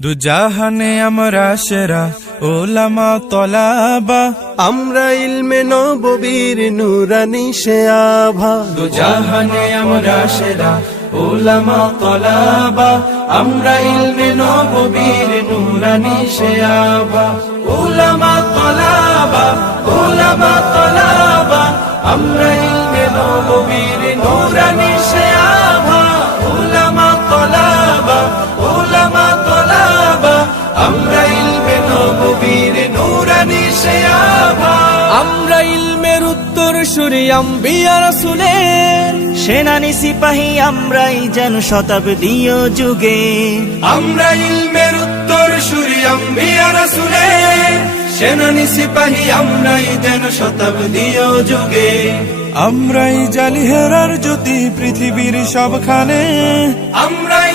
দুজাহানে আমরা সেরা উলামা তলাবা, আমরা ইলমে নববীর নুরানি সে আভা। দুজাহানে আমরা সেরা উলামা তলাবা, আমরা ইলমে নববীর নুরানি সে আভা। উলামা তলাবা, উলামা তলাবা, আমরা ইলমে নববীর নুরানি সে আভা। উলামা তলাবা, উলামা তলাবা, আমরা ইলমে নববীর নুরানি সে আভা। আমরা ইলমের উত্তর সুরি আম্বিয়া রাসূলের সেনানি সিপাহী আমরাই যেন শতাব্দীয় যুগে। আমরা ইলমের উত্তর সুরি আম্বিয়া রাসূলের সেনানি সিপাহী আমরাই যেন শতাব্দীয় যুগে। আমরাই জালিহেরার জ্যোতি পৃথিবীর সবখানে, আমরাই